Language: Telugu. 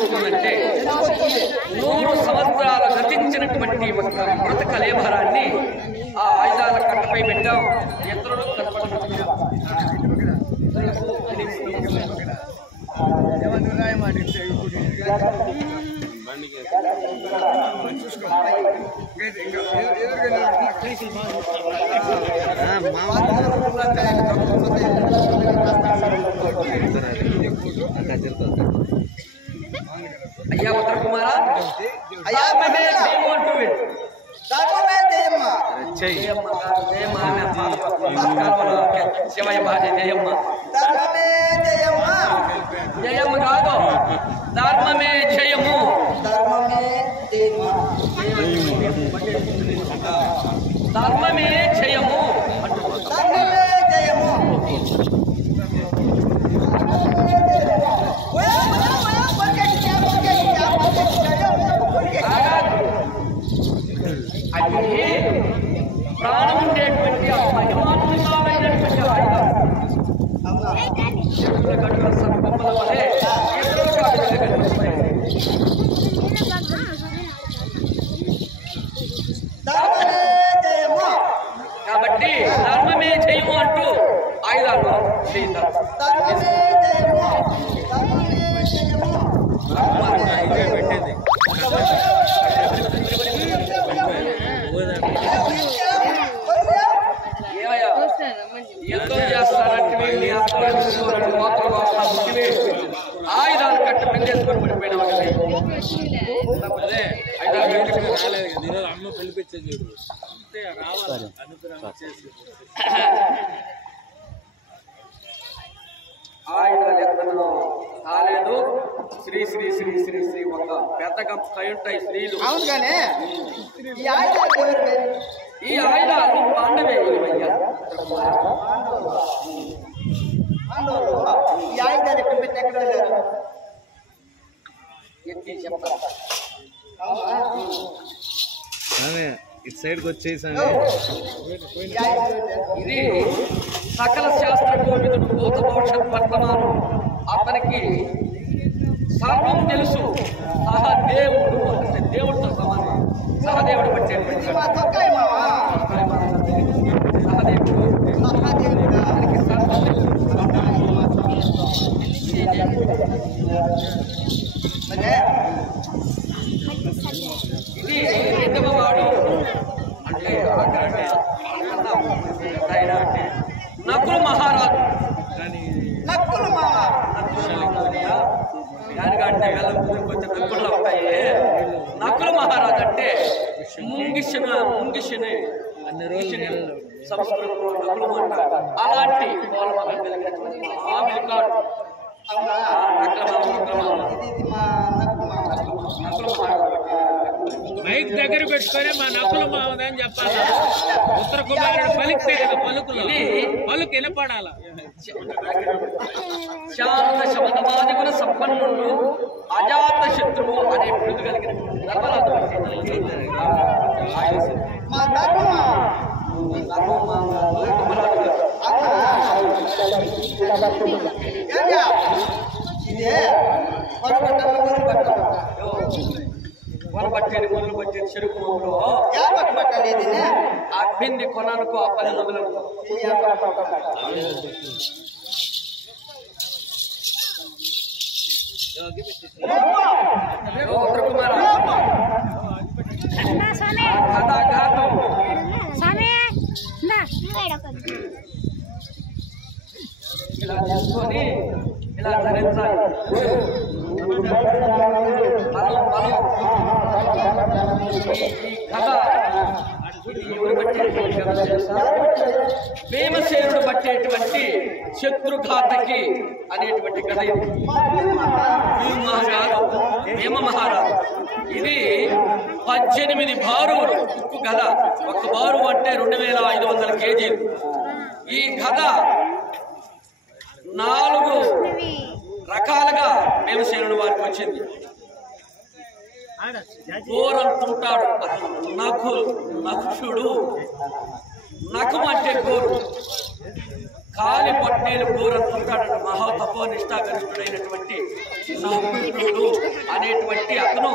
వస్తుందంటే 100 సంవత్సరాలు గతించినటువంటి ఒక మృత కళేభరాన్ని ఆ ఆయుధాల కట్టపై పెట్టాం. ఇతరులు అయ్యా ఉత్తర కుమారా, అయ్యా శివయ్య భార్య జయమ్మ. జయమ్మ కాదు, ధర్మమే జయము. ధర్మమే జయము. అది ప్రాణం ఉండేటువంటి ఆ మహిమాత్మకమైనటువంటి ఆయుధం సంపమ్మల వలె కాబట్టి ధర్మమే జయము అంటూ ఆయుధాలు పెట్టింది. యుద్ధం చేస్తారంటే ఆయుధాలు కట్ట పెంచేసుకొని పడిపోయిన అమ్మ పిలిపించే ఆయుధాలు ఎత్తడం కాలేదు. శ్రీ శ్రీ శ్రీ శ్రీ శ్రీ ఒక పెద్దగా కై ఉంటాయి స్త్రీలు. ఈ ఆయుధాలు పాండవేయులయ్యా. ఇటు సైడ్కి వచ్చేసాను. ఇది సకల శాస్త్ర కోవిదుడు భూత భవిష్యత్ వర్తమానం. అతనికి సర్వం తెలుసు. సహదేవుడు అంటే దేవుడితో సమానం. సహదేవుడు పట్టే ఇది ఎన్నవాడు అంటే నకులు మహారాజు. దానికంటే నక్కుల్లో ఉంటాయి. నకులు మహారాజు అంటే ముంగిషని సంస్కృతంలో నకులు అంటారు. అలాంటి మైక్ దగ్గర పెట్టుకొని మా నకులు మామదని చెప్పాలి. ఉత్తర కుమారుడు పలికితే పలుకులు పలుకు వినపడాల. శాంత శబ్దవాది గుణ సంపన్నుడు అజాత శత్రువు అనే బిరుదు కలిగిన వరబట్టేది మొదలు పట్టేది చెరుకు అబ్బింది కొననుకో ఆ పని మొదలనుకో. ఇలా చేసుకొని ఇలా ధరించాలి. ఈ కథ భీమసేనుడు పట్టేటువంటి శత్రుఘాతకి అనేటువంటి కథ ఇది. భీమ మహారాజు ఇది 18 బారువులు ఉక్కు కథ. ఒక బారు అంటే 2500 కేజీలు. ఈ కథ 4 రకాలుగా భీమసేనుడు వారికి వచ్చింది. గోరంతుంటాడు నకుడు. నఖం అంటే గోరు. కాలి పట్టీలు గోరంతుంటాడు. మహాతపో నిష్ఠాగరిష్ఠుడైనటువంటి నకుడు అనేటువంటి అతను